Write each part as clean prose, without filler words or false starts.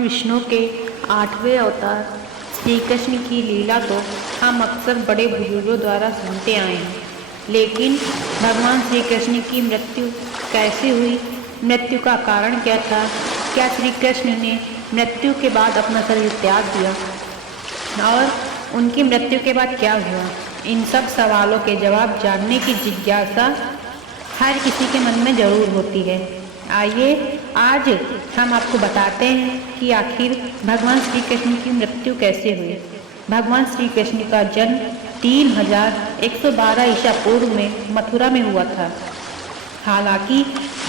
भगवान विष्णु के 8वें अवतार श्री कृष्ण की लीला तो हम अक्सर बड़े बुजुर्गों द्वारा सुनते आए हैं, लेकिन भगवान श्री कृष्ण की मृत्यु कैसे हुई, मृत्यु का कारण क्या था, क्या श्री कृष्ण ने मृत्यु के बाद अपना शरीर त्याग दिया और उनकी मृत्यु के बाद क्या हुआ, इन सब सवालों के जवाब जानने की जिज्ञासा हर किसी के मन में जरूर होती है। आइए आज हम आपको बताते हैं कि आखिर भगवान श्री कृष्ण की मृत्यु कैसे हुई। भगवान श्री कृष्ण का जन्म 3112 ईसा पूर्व में मथुरा में हुआ था। हालांकि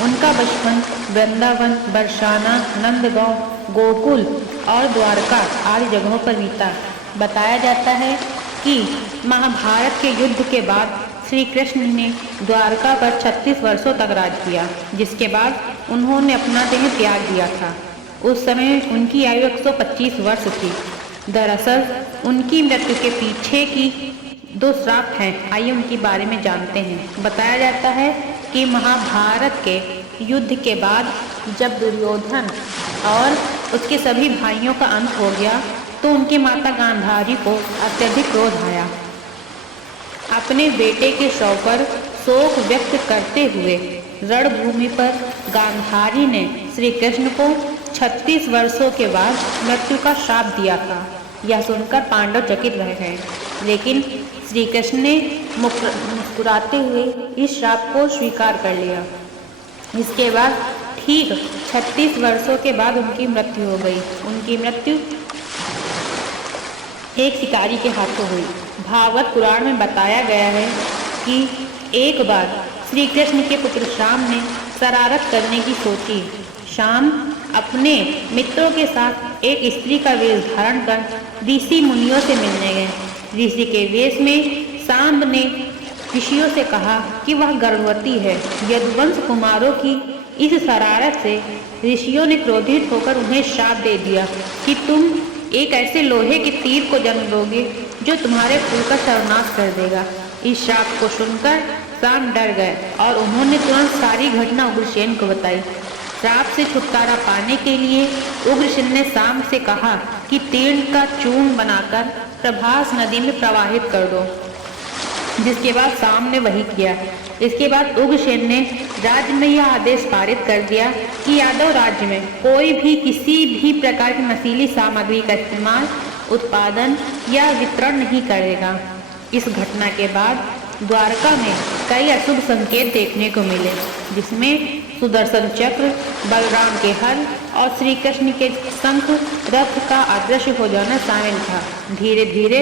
उनका बचपन वृंदावन, बरसाना, नंदगांव, गोकुल और द्वारका आदि जगहों पर बीता। बताया जाता है कि महाभारत के युद्ध के बाद श्री कृष्ण ने द्वारका पर 36 वर्षों तक राज किया, जिसके बाद उन्होंने अपना देह त्याग दिया था। उस समय उनकी आयु 125 वर्ष थी। दरअसल उनकी मृत्यु के पीछे की 2 श्राप हैं। आइए उनके बारे में जानते हैं। बताया जाता है कि महाभारत के युद्ध के बाद जब दुर्योधन और उसके सभी भाइयों का अंत हो गया तो उनकी माता गांधारी को अत्यधिक क्रोध आया। अपने बेटे के शव पर शोक व्यक्त करते हुए रणभूमि पर गांधारी ने श्री कृष्ण को 36 वर्षों के बाद मृत्यु का श्राप दिया था। यह सुनकर पांडव चकित रह गए, लेकिन श्री कृष्ण ने मुस्कुराते हुए इस श्राप को स्वीकार कर लिया। इसके बाद ठीक 36 वर्षों के बाद उनकी मृत्यु हो गई। उनकी मृत्यु एक शिकारी के हाथों हुई। भागवत पुराण में बताया गया है कि एक बार श्री कृष्ण के पुत्र श्याम ने शरारत करने की सोची। श्याम अपने मित्रों के साथ एक स्त्री का वेश धारण कर ऋषि मुनियों से मिलने गए। ऋषि के वेश में सांब ने ऋषियों से कहा कि वह गर्भवती है। यदुवंश कुमारों की इस शरारत से ऋषियों ने क्रोधित होकर उन्हें श्राप दे दिया कि तुम एक ऐसे लोहे के तीर को जन्म दोगे जो तुम्हारे कुल का सर्वनाश कर देगा। इस श्राप को सुनकर सांब डर गए और उन्होंने तुरंत सारी घटना उग्रसेन को बताई। श्राप से छुटकारा पाने के लिए उग्रसेन ने सांब से कहा कि तीर का चूर्ण बनाकर प्रभास नदी में प्रवाहित कर दो, जिसके बाद सांब ने वही किया। इसके बाद उग्रसेन ने राज्य में यह आदेश पारित कर दिया कि यादव राज्य में कोई भी किसी भी प्रकार की नशीली सामग्री का इस्तेमाल, उत्पादन या वितरण नहीं करेगा। इस घटना के बाद द्वारका में कई अशुभ संकेत देखने को मिले, जिसमें सुदर्शन चक्र, बलराम के हल और श्री कृष्ण के शंख रथ का अदृश्य हो जाना शामिल था। धीरे धीरे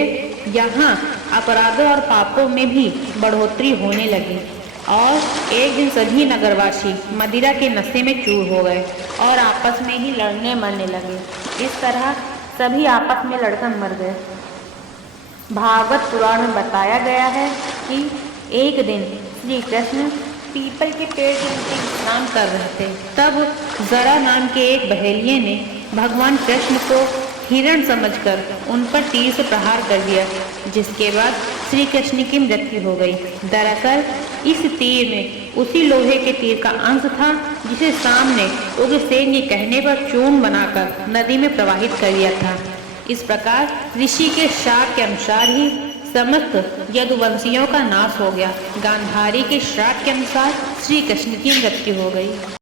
यहाँ अपराधों और पापों में भी बढ़ोतरी होने लगी और एक दिन सभी नगरवासी मदिरा के नशे में चूर हो गए और आपस में ही लड़ने मरने लगे। इस तरह सभी आपस में लड़कर मर गए। भागवत पुराण में बताया गया है कि एक दिन श्री कृष्ण पीपल के पेड़ के नीचे विश्राम कर रहे थे। तब जरा नाम के एक बहेलिये ने भगवान कृष्ण को हिरण समझकर उन पर तीर से प्रहार कर दिया, जिसके बाद श्री कृष्ण की मृत्यु हो गई। दरअसल इस तीर में उसी लोहे के तीर का अंश था जिसे सांब ने उग्रसेन के कहने पर चूर्ण बनाकर नदी में प्रवाहित कर दिया था। इस प्रकार ऋषि के श्राप के अनुसार ही समस्त यदुवंशियों का नाश हो गया। गांधारी के श्राप के अनुसार श्री कृष्ण की मृत्यु हो गई।